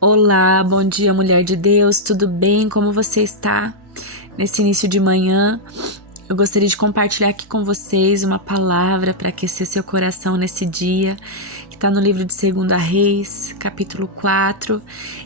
Olá, bom dia, mulher de Deus, tudo bem? Como você está? Nesse início de manhã, eu gostaria de compartilhar aqui com vocês uma palavra para aquecer seu coração nesse dia, que está no livro de 2 Reis, capítulo 4,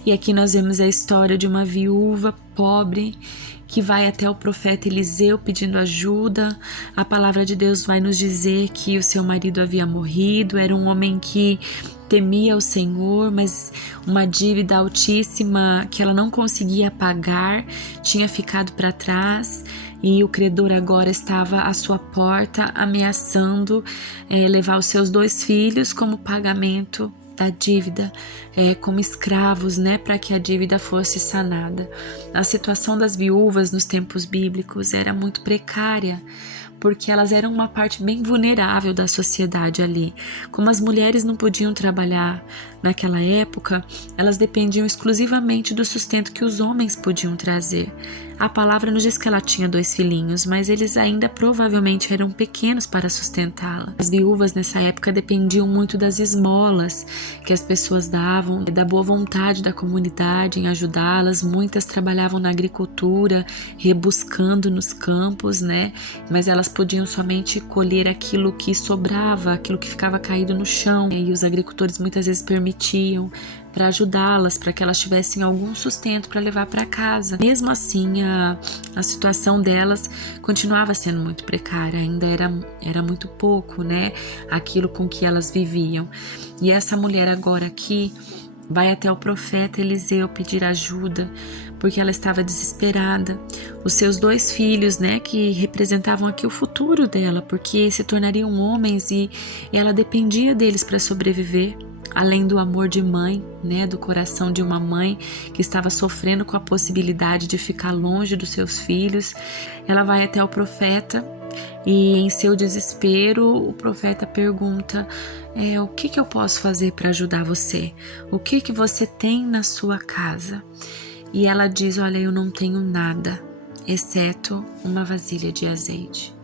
e aqui nós vemos a história de uma viúva pobre que vai até o profeta Eliseu pedindo ajuda. A palavra de Deus vai nos dizer que o seu marido havia morrido, era um homem que temia o Senhor, mas uma dívida altíssima que ela não conseguia pagar tinha ficado para trás, e o credor agora estava à sua porta ameaçando levar os seus 2 filhos como pagamento da dívida, como escravos, para que a dívida fosse sanada. A situação das viúvas nos tempos bíblicos era muito precária, porque elas eram uma parte bem vulnerável da sociedade ali. Como as mulheres não podiam trabalhar naquela época, elas dependiam exclusivamente do sustento que os homens podiam trazer. A palavra nos diz que ela tinha 2 filhinhos, mas eles ainda provavelmente eram pequenos para sustentá-la. As viúvas nessa época dependiam muito das esmolas que as pessoas davam, da boa vontade da comunidade em ajudá-las. Muitas trabalhavam na agricultura, rebuscando nos campos, mas elas podiam somente colher aquilo que sobrava, aquilo que ficava caído no chão, e os agricultores muitas vezes permitiam para ajudá-las, para que elas tivessem algum sustento para levar para casa. Mesmo assim, a situação delas continuava sendo muito precária, ainda era muito pouco, aquilo com que elas viviam. E essa mulher agora aqui vai até o profeta Eliseu pedir ajuda, porque ela estava desesperada. Os seus 2 filhos, que representavam aqui o futuro dela, porque se tornariam homens e ela dependia deles para sobreviver. Além do amor de mãe, do coração de uma mãe que estava sofrendo com a possibilidade de ficar longe dos seus filhos, ela vai até o profeta e, em seu desespero, o profeta pergunta: o que eu posso fazer para ajudar você? O que você tem na sua casa? E ela diz: olha, eu não tenho nada, exceto uma vasilha de azeite.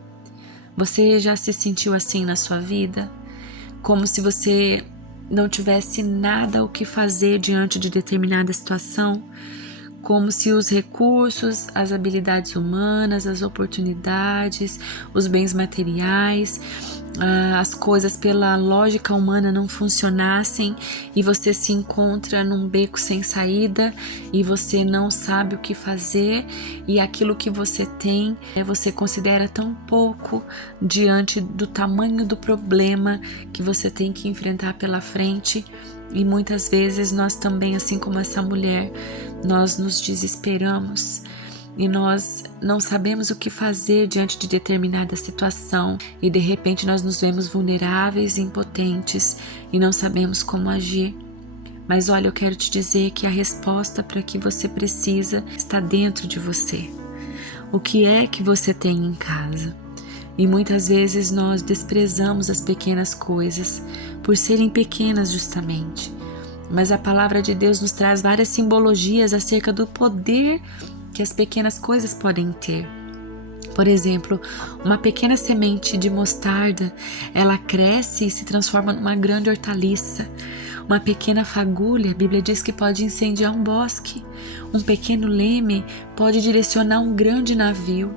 Você já se sentiu assim na sua vida? Como se você não tivesse nada o que fazer diante de determinada situação? Como se os recursos, as habilidades humanas, as oportunidades, os bens materiais, as coisas pela lógica humana não funcionassem, e você se encontra num beco sem saída e você não sabe o que fazer, e aquilo que você tem você considera tão pouco diante do tamanho do problema que você tem que enfrentar pela frente. E muitas vezes nós também, assim como essa mulher, nós nos desesperamos e nós não sabemos o que fazer diante de determinada situação, e de repente nós nos vemos vulneráveis e impotentes e não sabemos como agir. Mas olha, eu quero te dizer que a resposta para que você precisa está dentro de você. O que é que você tem em casa? E muitas vezes nós desprezamos as pequenas coisas por serem pequenas justamente. Mas a palavra de Deus nos traz várias simbologias acerca do poder que as pequenas coisas podem ter. Por exemplo, uma pequena semente de mostarda, ela cresce e se transforma numa grande hortaliça. Uma pequena fagulha, a Bíblia diz que pode incendiar um bosque. Um pequeno leme pode direcionar um grande navio.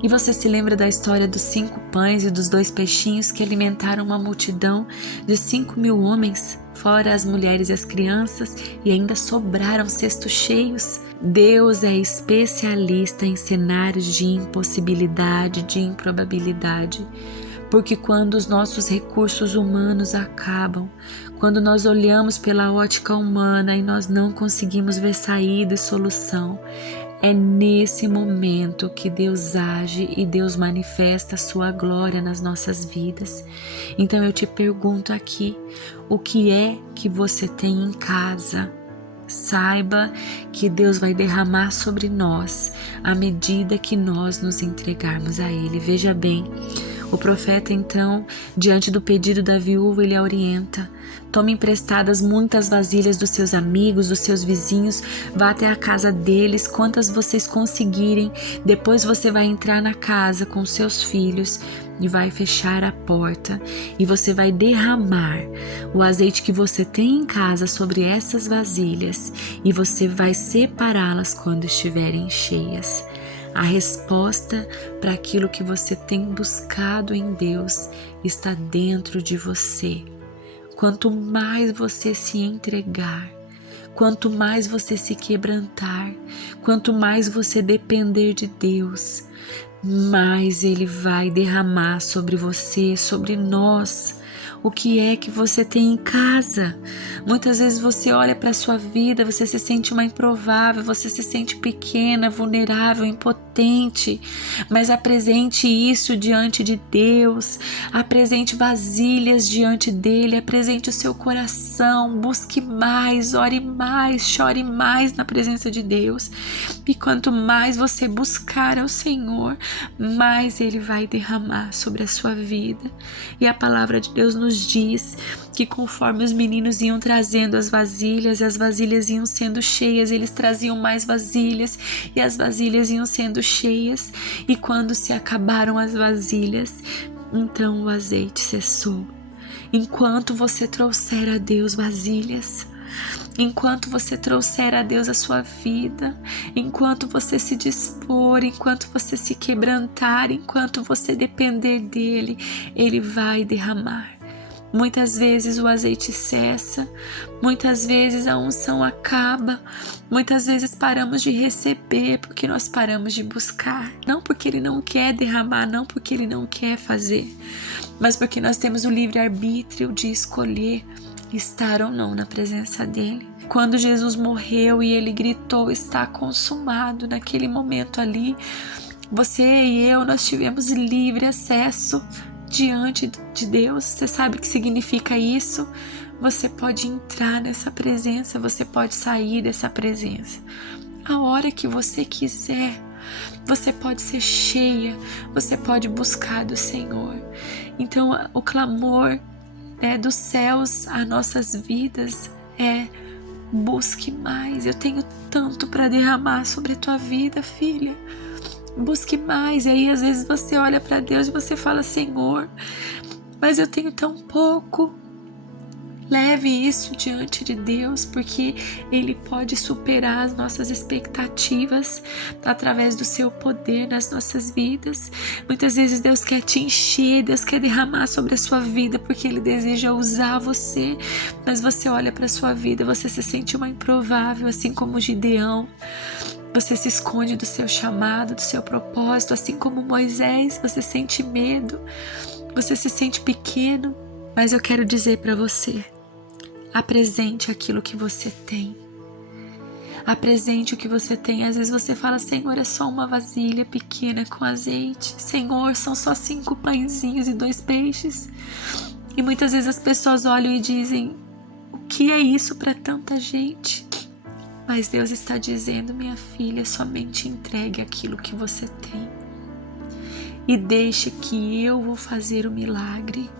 E você se lembra da história dos 5 pães e dos 2 peixinhos que alimentaram uma multidão de 5.000 homens, fora as mulheres e as crianças, e ainda sobraram cestos cheios? Deus é especialista em cenários de impossibilidade, de improbabilidade. Porque quando os nossos recursos humanos acabam, quando nós olhamos pela ótica humana e nós não conseguimos ver saída e solução, é nesse momento que Deus age e Deus manifesta a sua glória nas nossas vidas. Então eu te pergunto aqui, o que é que você tem em casa? Saiba que Deus vai derramar sobre nós à medida que nós nos entregarmos a Ele. Veja bem, O profeta, então, diante do pedido da viúva, ele a orienta: tome emprestadas muitas vasilhas dos seus amigos, dos seus vizinhos, vá até a casa deles, quantas vocês conseguirem. Depois você vai entrar na casa com seus filhos e vai fechar a porta, e você vai derramar o azeite que você tem em casa sobre essas vasilhas, e você vai separá-las quando estiverem cheias. A resposta para aquilo que você tem buscado em Deus está dentro de você. Quanto mais você se entregar, quanto mais você se quebrantar, quanto mais você depender de Deus, mais Ele vai derramar sobre você, sobre nós, o que é que você tem em casa. Muitas vezes você olha para a sua vida, você se sente uma improvável, você se sente pequena, vulnerável, impotente, mas apresente isso diante de Deus, apresente vasilhas diante dele, apresente o seu coração, busque mais, ore mais, chore mais na presença de Deus, e quanto mais você buscar ao Senhor, mais Ele vai derramar sobre a sua vida. E a palavra de Deus nos diz que conforme os meninos iam trazendo as vasilhas iam sendo cheias, eles traziam mais vasilhas e as vasilhas iam sendo cheias, e quando se acabaram as vasilhas, então o azeite cessou. Enquanto você trouxer a Deus vasilhas, enquanto você trouxer a Deus a sua vida, enquanto você se dispor, enquanto você se quebrantar, enquanto você depender dele, ele vai derramar. Muitas vezes o azeite cessa, muitas vezes a unção acaba, muitas vezes paramos de receber porque nós paramos de buscar. Não porque ele não quer derramar, não porque ele não quer fazer, mas porque nós temos o livre-arbítrio de escolher estar ou não na presença dele. Quando Jesus morreu e ele gritou: está consumado, naquele momento ali, você e eu, nós tivemos livre acesso diante de Deus. Você sabe o que significa isso? Você pode entrar nessa presença, você pode sair dessa presença a hora que você quiser. Você pode ser cheia, você pode buscar do Senhor. Então o clamor dos céus a nossas vidas é: busque mais. Eu tenho tanto para derramar sobre a tua vida, filha. Busque mais. E aí às vezes você olha para Deus e você fala: Senhor, mas eu tenho tão pouco. Leve isso diante de Deus, porque Ele pode superar as nossas expectativas através do seu poder nas nossas vidas. Muitas vezes Deus quer te encher, Deus quer derramar sobre a sua vida, porque Ele deseja usar você, mas você olha para a sua vida, você se sente uma improvável, assim como Gideão. Você se esconde do seu chamado, do seu propósito, assim como Moisés. Você sente medo, você se sente pequeno, mas eu quero dizer para você: apresente aquilo que você tem. Apresente o que você tem. Às vezes você fala: Senhor, é só uma vasilha pequena com azeite. Senhor, são só 5 pãezinhos e 2 peixes. E muitas vezes as pessoas olham e dizem: o que é isso para tanta gente? Mas Deus está dizendo: minha filha, somente entregue aquilo que você tem. E deixe que eu vou fazer o milagre.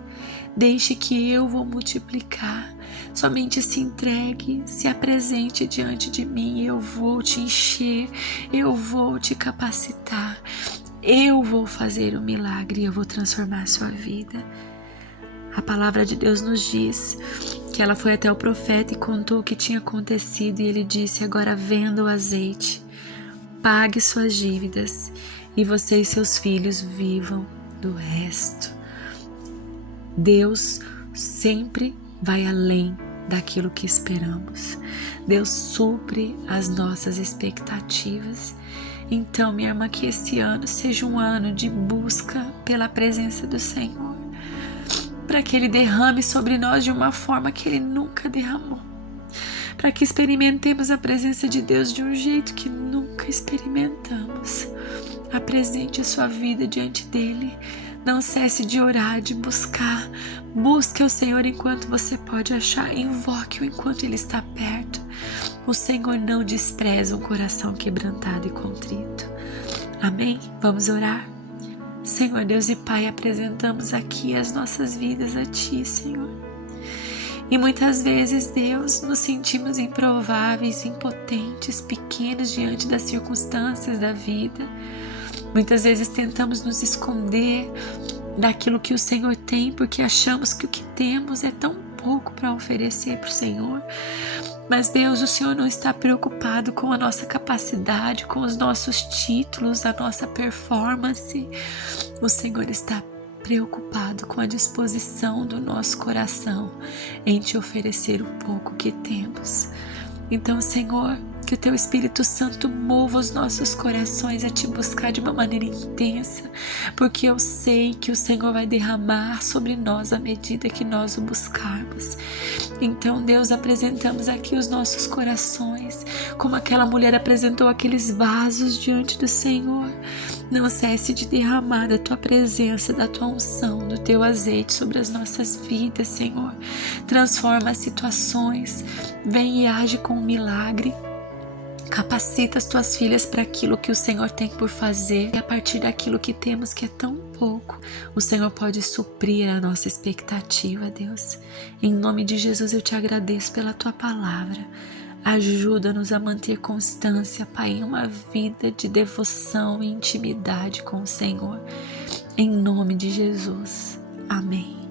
Deixe que eu vou multiplicar. Somente se entregue, se apresente diante de mim. Eu vou te encher, eu vou te capacitar. Eu vou fazer o milagre e eu vou transformar a sua vida. A palavra de Deus nos diz que ela foi até o profeta e contou o que tinha acontecido, e ele disse: agora venda o azeite, pague suas dívidas e você e seus filhos vivam do resto. Deus sempre vai além daquilo que esperamos. Deus supre as nossas expectativas. Então, minha irmã, que esse ano seja um ano de busca pela presença do Senhor, para que Ele derrame sobre nós de uma forma que Ele nunca derramou, para que experimentemos a presença de Deus de um jeito que nunca experimentamos. Apresente a sua vida diante dEle. Não cesse de orar, de buscar. Busque o Senhor enquanto você pode achar. Invoque-o enquanto Ele está perto. O Senhor não despreza um coração quebrantado e contrito. Amém? Vamos orar? Senhor Deus e Pai, apresentamos aqui as nossas vidas a Ti, Senhor. E muitas vezes, Deus, nos sentimos improváveis, impotentes, pequenos diante das circunstâncias da vida. Muitas vezes tentamos nos esconder daquilo que o Senhor tem, porque achamos que o que temos é tão pouco para oferecer para o Senhor. Mas Deus, o Senhor não está preocupado com a nossa capacidade, com os nossos títulos, a nossa performance. O Senhor está preocupado com a disposição do nosso coração em te oferecer o pouco que temos. Então, Senhor, que o Teu Espírito Santo mova os nossos corações a Te buscar de uma maneira intensa, porque eu sei que o Senhor vai derramar sobre nós à medida que nós o buscarmos. Então, Deus, apresentamos aqui os nossos corações, como aquela mulher apresentou aqueles vasos diante do Senhor. Não cesse de derramar da Tua presença, da Tua unção, do Teu azeite sobre as nossas vidas, Senhor. Transforma as situações, vem e age com um milagre. Capacita as Tuas filhas para aquilo que o Senhor tem por fazer, e a partir daquilo que temos, que é tão pouco, o Senhor pode suprir a nossa expectativa, Deus. Em nome de Jesus eu Te agradeço pela Tua palavra. Ajuda-nos a manter constância, Pai, em uma vida de devoção e intimidade com o Senhor. Em nome de Jesus. Amém.